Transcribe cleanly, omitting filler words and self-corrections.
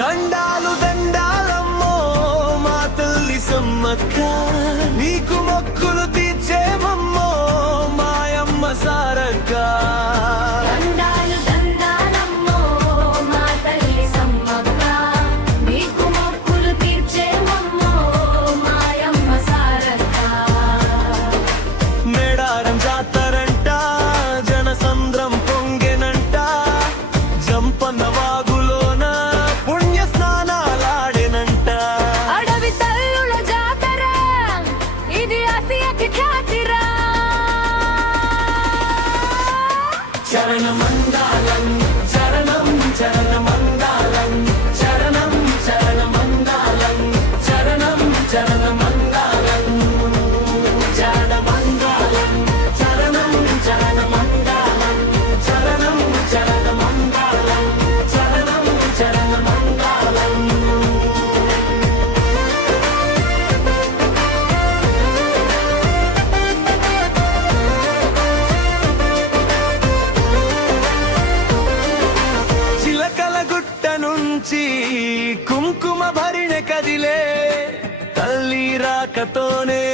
దండాలు దండాలమ్మో మా తల్లి సమ్మక్క, నీకు మొక్కులు తీర్చేమమ్మో మాయమ్మ సారక్క. దండాలు దండాలమ్మో మా తల్లి సమ్మక్క, నీకు మొక్కులు తీర్చేమమ్మో మాయమ్మ సారక్క. మేడారం జాతరంట జనసంద్రం పొంగెనంట, జంపన్న వాగులోన పుణ్య స్నానాలాడెనంట. అడవి తల్లుల జాతర ఇది ఆసియాకి ఖ్యాతిరా. చరణమందాలం చరణం చరణమందాలం చరణం చరణమందాలం చరణం చరణమందాలం చరణమందాలం చరణం చరణమందాలం చరణం చరణమందాలం చరణం చరణమందాలం. చిలకల గుట్ట నుంచి కుంకుమ భరిణ కదిలే, తల్లి రాకతోనే